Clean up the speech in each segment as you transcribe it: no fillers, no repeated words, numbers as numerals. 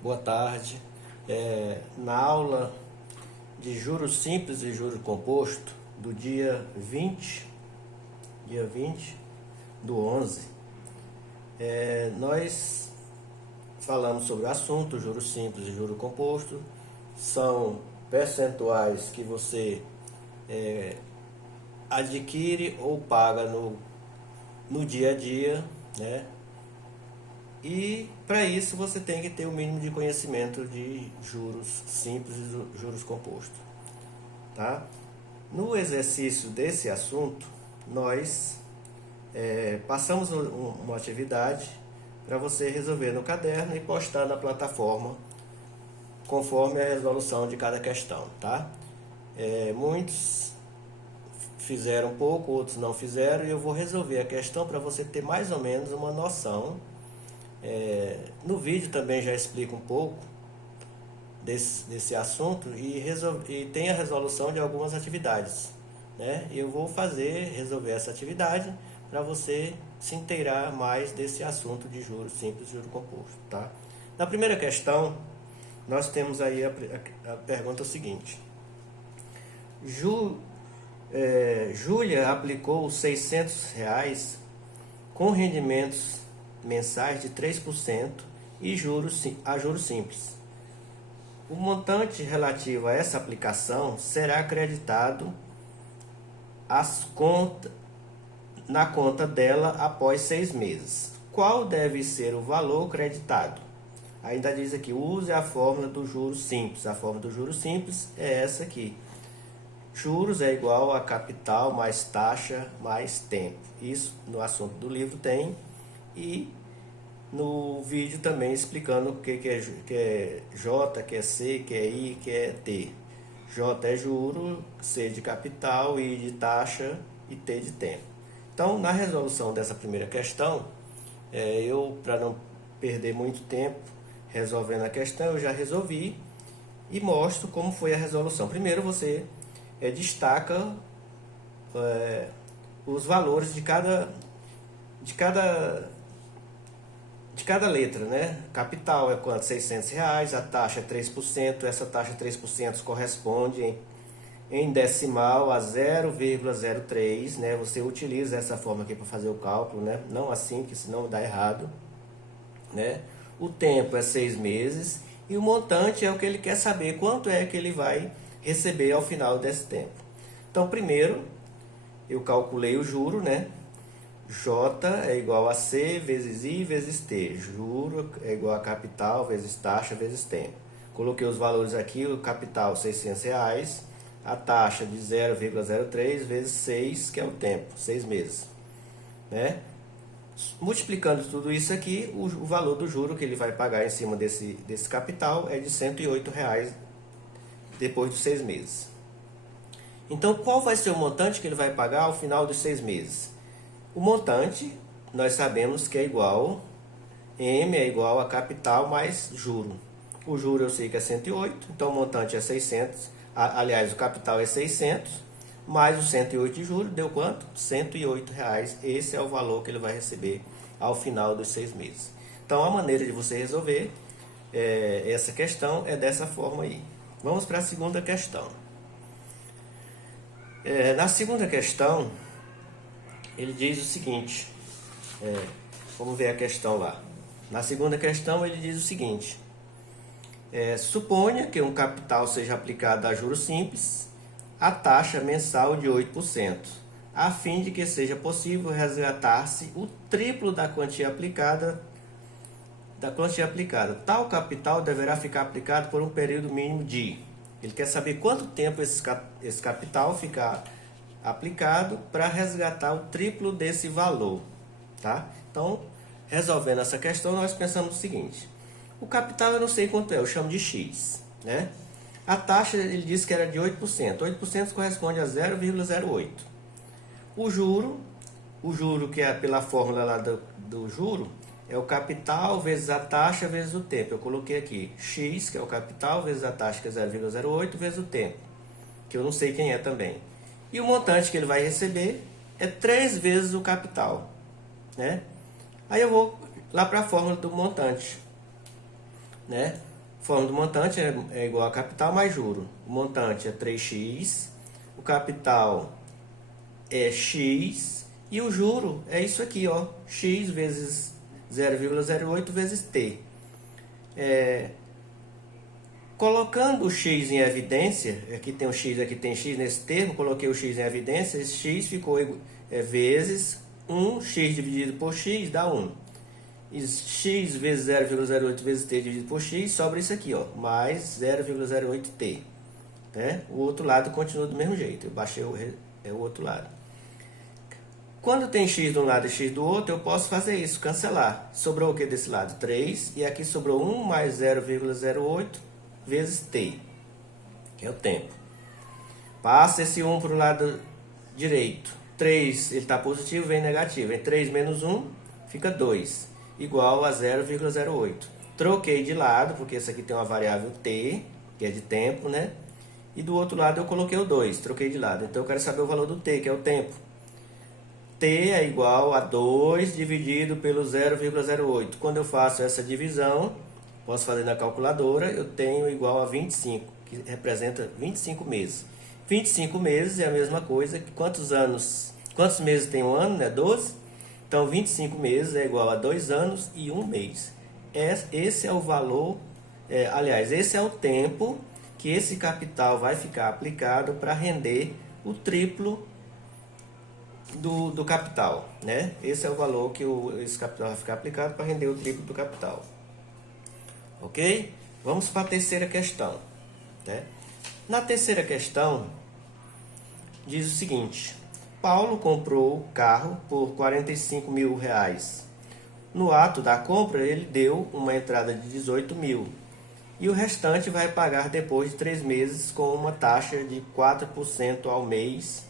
Boa tarde. Na aula de juros simples e juros composto do dia 20 do 11, nós falamos sobre o assunto. Juros simples e juros composto são percentuais que você adquire ou paga no dia a dia, né? E para isso você tem que ter o mínimo de conhecimento de juros simples e juros compostos, tá? No exercício desse assunto, nós passamos uma atividade para você resolver no caderno e postar na plataforma conforme a resolução de cada questão, tá? Muitos fizeram pouco, outros não fizeram, e eu vou resolver a questão para você ter mais ou menos uma noção. No vídeo também já explico um pouco desse assunto e tem a resolução de algumas atividades, né? E eu vou resolver essa atividade para você se inteirar mais desse assunto de juros simples e juros compostos, tá? Na primeira questão, nós temos aí a pergunta seguinte: Júlia aplicou os R$ 600 com rendimentos mensais de 3% e a juros simples. O montante relativo a essa aplicação será acreditado na conta dela após 6 meses. Qual deve ser o valor creditado? Ainda diz aqui, use a fórmula do juros simples. A fórmula do juros simples é essa aqui. Juros é igual a capital mais taxa mais tempo. Isso no assunto do livro tem, e no vídeo também explicando o que é J, que é C, que é I, que é T. J é juro, C de capital, I de taxa e T de tempo. Então, na resolução dessa primeira questão, para não perder muito tempo resolvendo a questão, eu já resolvi e mostro como foi a resolução. Primeiro você destaca os valores de cada letra, né? Capital é quanto? R$ 600, a taxa é 3%, essa taxa 3% corresponde em decimal a 0,03, né? Você utiliza essa forma aqui para fazer o cálculo, né? Não assim, que senão dá errado, né? O tempo é 6 meses e o montante é o que ele quer saber, quanto é que ele vai receber ao final desse tempo. Então, primeiro, eu calculei o juro, né? J é igual a C vezes I vezes T. Juro é igual a capital vezes taxa vezes tempo. Coloquei os valores aqui, o capital R$ 600, a taxa de 0,03 vezes 6, que é o tempo, 6 meses, né? Multiplicando tudo isso aqui, o valor do juro que ele vai pagar em cima desse capital é de R$ 108 depois dos 6 meses. Então, qual vai ser o montante que ele vai pagar ao final dos 6 meses? O montante, nós sabemos que é igual, M é igual a capital mais juro. O juro eu sei que é 108, então o montante é 600, aliás, o capital é 600, mais os 108 de juros, deu quanto? R$ 108. Esse é o valor que ele vai receber ao final dos 6 meses. Então, a maneira de você resolver essa questão é dessa forma aí. Vamos para a segunda questão. Na segunda questão, ele diz o seguinte, vamos ver a questão lá. Na segunda questão ele diz o seguinte: suponha que um capital seja aplicado a juros simples, a taxa mensal de 8%, a fim de que seja possível resgatar-se o triplo da quantia aplicada. Tal capital deverá ficar aplicado por um período mínimo de... Ele quer saber quanto tempo esse capital ficar aplicado para resgatar o triplo desse valor, tá? Então, resolvendo essa questão, nós pensamos o seguinte: o capital eu não sei quanto é, eu chamo de X, né? A taxa ele disse que era de 8%. 8% corresponde a 0,08. O juro que é pela fórmula lá do juro, é o capital vezes a taxa vezes o tempo. Eu coloquei aqui X, que é o capital, vezes a taxa, que é 0,08, vezes o tempo, que eu não sei quem é também. E o montante que ele vai receber é 3 vezes o capital, né? Aí eu vou lá para a fórmula do montante. né? Fórmula do montante é igual a capital mais juro. O montante é 3x, o capital é x e o juro é isso aqui, ó, x vezes 0,08 vezes t. Colocando o x em evidência, aqui tem um x, aqui tem x nesse termo, coloquei o x em evidência, esse x ficou vezes 1, x dividido por x dá 1. E x vezes 0,08 vezes t dividido por x, sobra isso aqui, ó, mais 0,08t. Né? O outro lado continua do mesmo jeito, eu baixei o outro lado. Quando tem x de um lado e x do outro, eu posso fazer isso, cancelar. Sobrou o que desse lado? 3, e aqui sobrou 1 mais 0,08 vezes t, que é o tempo. Passa esse 1 para o lado direito. 3, ele está positivo, vem negativo. É 3 menos 1, fica 2, igual a 0,08. Troquei de lado, porque esse aqui tem uma variável t, que é de tempo, né? E do outro lado eu coloquei o 2, troquei de lado. Então eu quero saber o valor do t, que é o tempo. T é igual a 2 dividido pelo 0,08. Quando eu faço essa divisão, posso fazer na calculadora, eu tenho igual a 25, que representa 25 meses. 25 meses é a mesma coisa que quantos meses tem um ano, né? 12. Então 25 meses é igual a 2 anos e 1 mês. Esse é o valor, esse é o tempo que esse capital vai ficar aplicado para render o triplo do capital, né? Esse é o valor que esse capital vai ficar aplicado para render o triplo do capital. Ok? Vamos para a terceira questão, né? Na terceira questão, diz o seguinte: Paulo comprou o carro por 45 mil reais. No ato da compra, ele deu uma entrada de 18 mil. E o restante vai pagar depois de 3 meses com uma taxa de 4% ao mês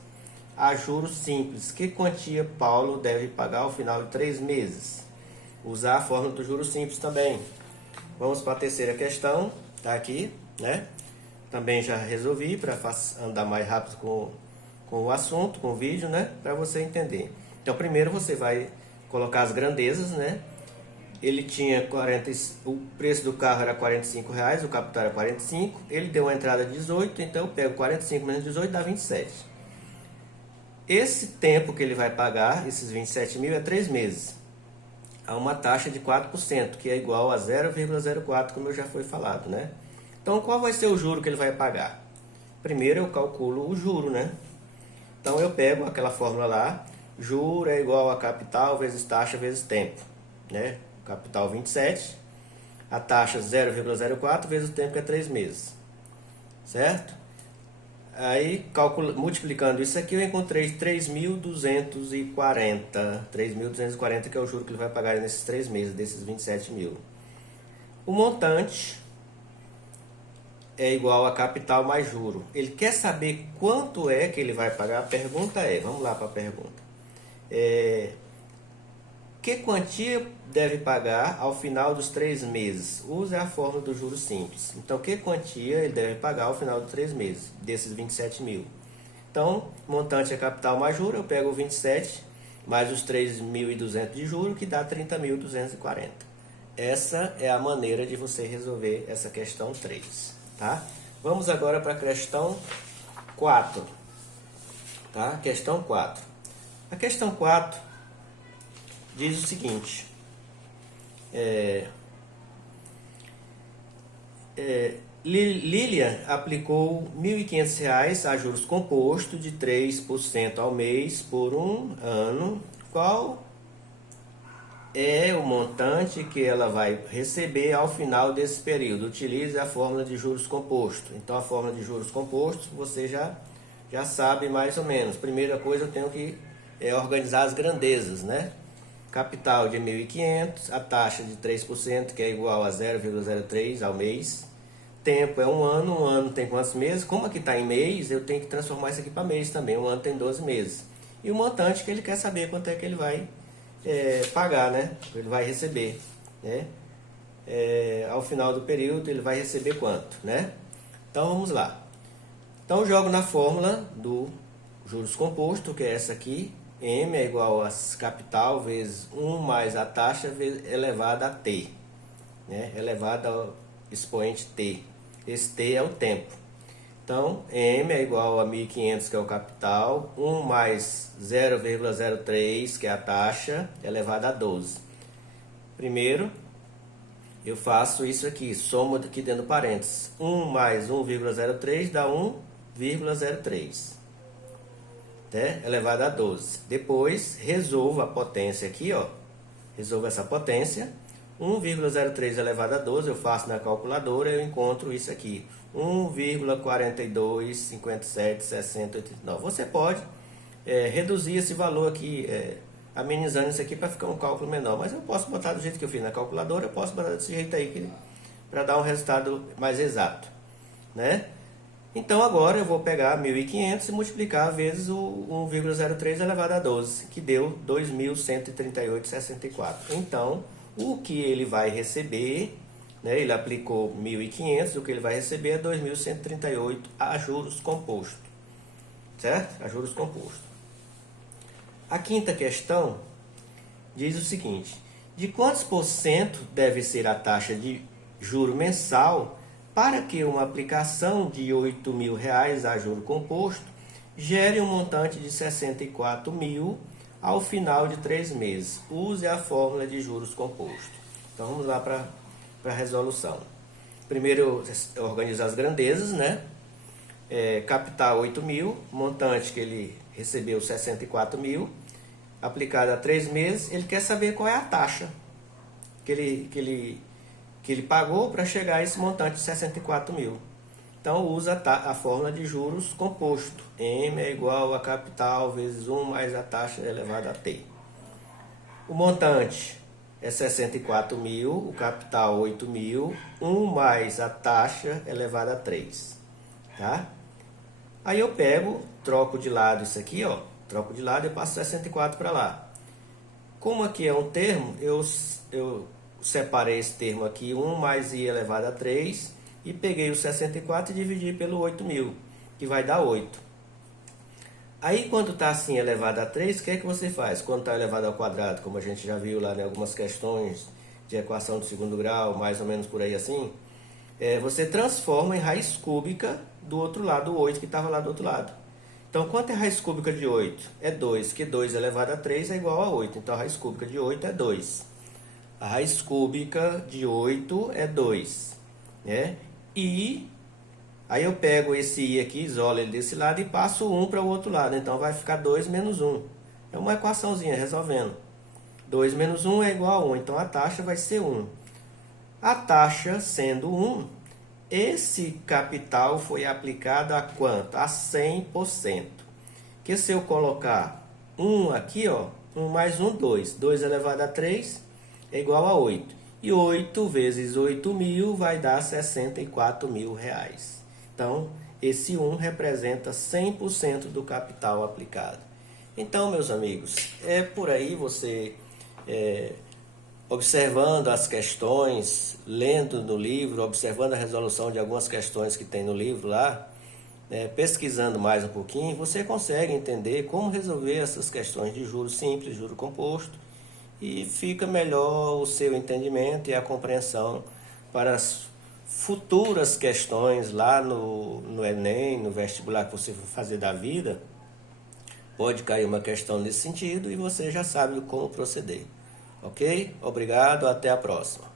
a juros simples. Que quantia Paulo deve pagar ao final de 3 meses? Usar a fórmula do juros simples também. Vamos para a terceira questão, tá aqui, né? Também já resolvi para andar mais rápido com o assunto, com o vídeo, né? Para você entender. Então, primeiro você vai colocar as grandezas, né? Ele tinha o preço do carro era 45 reais, o capital era 45, ele deu uma entrada de 18, então eu pego 45 menos 18 dá 27. Esse tempo que ele vai pagar, esses 27 mil, é 3 meses. A uma taxa de 4%, que é igual a 0,04, como eu já foi falado, né? Então, qual vai ser o juro que ele vai pagar? Primeiro eu calculo o juro, né? Então, eu pego aquela fórmula lá, juro é igual a capital vezes taxa vezes tempo, né? Capital 27, a taxa 0,04 vezes o tempo, que é 3 meses, certo? Aí, multiplicando isso aqui, eu encontrei 3.240, que é o juro que ele vai pagar nesses 3 meses, desses 27 mil. O montante é igual a capital mais juro. Ele quer saber quanto é que ele vai pagar? A pergunta é, vamos lá para a pergunta. Que quantia deve pagar ao final dos 3 meses? Use a fórmula do juros simples. Então, que quantia ele deve pagar ao final dos 3 meses, desses 27 mil? Então, montante é capital mais juro, eu pego o 27 mais os 3.200 de juro, que dá 30.240. Essa é a maneira de você resolver essa questão 3, tá? Vamos agora para a questão 4, tá? Questão 4. A questão 4 diz o seguinte: Lilian aplicou R$ 1.500 a juros compostos de 3% ao mês por um ano. Qual é o montante que ela vai receber ao final desse período? Utilize a fórmula de juros compostos. Então, a fórmula de juros compostos você já sabe mais ou menos. Primeira coisa, eu tenho que organizar as grandezas, né? Capital de 1.500, a taxa de 3%, que é igual a 0,03 ao mês. Tempo é um ano tem quantos meses? Como aqui está em mês, eu tenho que transformar isso aqui para mês também. Um ano tem 12 meses. E o montante que ele quer saber quanto é que ele vai pagar, né? Ele vai receber, né? Ao final do período ele vai receber quanto, né? Então vamos lá. Então eu jogo na fórmula do juros composto, que é essa aqui. M é igual a capital vezes 1 mais a taxa elevada a t, né? Elevada expoente t. Esse t é o tempo. Então, M é igual a 1.500, que é o capital, 1 mais 0,03, que é a taxa, elevado a 12. Primeiro, eu faço isso aqui, somo aqui dentro do parênteses. 1 mais 1,03 dá 1,03, né? Elevado a 12. Depois, resolvo a potência aqui, ó. Resolvo essa potência. 1,03 elevado a 12, eu faço na calculadora, eu encontro isso aqui. 1,42576089. Você pode reduzir esse valor aqui, amenizando isso aqui para ficar um cálculo menor. Mas eu posso botar do jeito que eu fiz na calculadora, eu posso botar desse jeito aí para dar um resultado mais exato, né? Então agora eu vou pegar 1.500 e multiplicar vezes o 1,03 elevado a 12, que deu 2.138,64. Então, o que ele vai receber, né, ele aplicou 1.500, o que ele vai receber é 2.138 a juros composto, certo? A juros composto. A quinta questão diz o seguinte: de quantos por cento deve ser a taxa de juro mensal para que uma aplicação de R$8.000 a juro composto gere um montante de R$64.000 ao final de 3 meses? Use a fórmula de juros composto. Então vamos lá para a resolução. Primeiro eu organizo as grandezas, né? Capital 8.000, montante que ele recebeu 64.000, aplicado a 3 meses. Ele quer saber qual é a taxa que ele pagou para chegar a esse montante de 64.000. Então usa a fórmula de juros composto. M é igual a capital vezes 1 mais a taxa elevada a t. O montante é 64.000, o capital 8.000, 1 mais a taxa elevada a 3. Tá? Aí eu pego, troco de lado isso aqui, ó. Troco de lado e passo 64 para lá. Como aqui é um termo, eu separei esse termo aqui, 1 mais i elevado a 3, e peguei o 64 e dividi pelo 8.000, que vai dar 8. Aí quando está assim elevado a 3, o que é que você faz? Quando está elevado ao quadrado, como a gente já viu lá em algumas questões de equação do segundo grau, mais ou menos por aí assim, você transforma em raiz cúbica do outro lado, o 8 que estava lá do outro lado. Então, quanto é a raiz cúbica de 8? É 2, que 2 elevado a 3 é igual a 8. Então, a raiz cúbica de 8 é 2. A raiz cúbica de 8 é 2, né? E aí eu pego esse i aqui, isolo ele desse lado e passo 1 para o outro lado. Então vai ficar 2 menos 1. É uma equaçãozinha resolvendo. 2 menos 1 é igual a 1. Então a taxa vai ser 1. A taxa sendo 1, esse capital foi aplicado a quanto? A 100%. Que se eu colocar 1 aqui, ó, 1 mais 1, 2. 2 elevado a 3 é igual a 8. E 8 vezes 8.000 vai dar R$64.000. Então, esse 1 representa 100% do capital aplicado. Então, meus amigos, é por aí você, observando as questões, lendo no livro, observando a resolução de algumas questões que tem no livro lá, pesquisando mais um pouquinho, você consegue entender como resolver essas questões de juros simples, juro composto, e fica melhor o seu entendimento e a compreensão para as futuras questões lá no Enem, no vestibular que você for fazer da vida. Pode cair uma questão nesse sentido e você já sabe como proceder. Ok? Obrigado, até a próxima.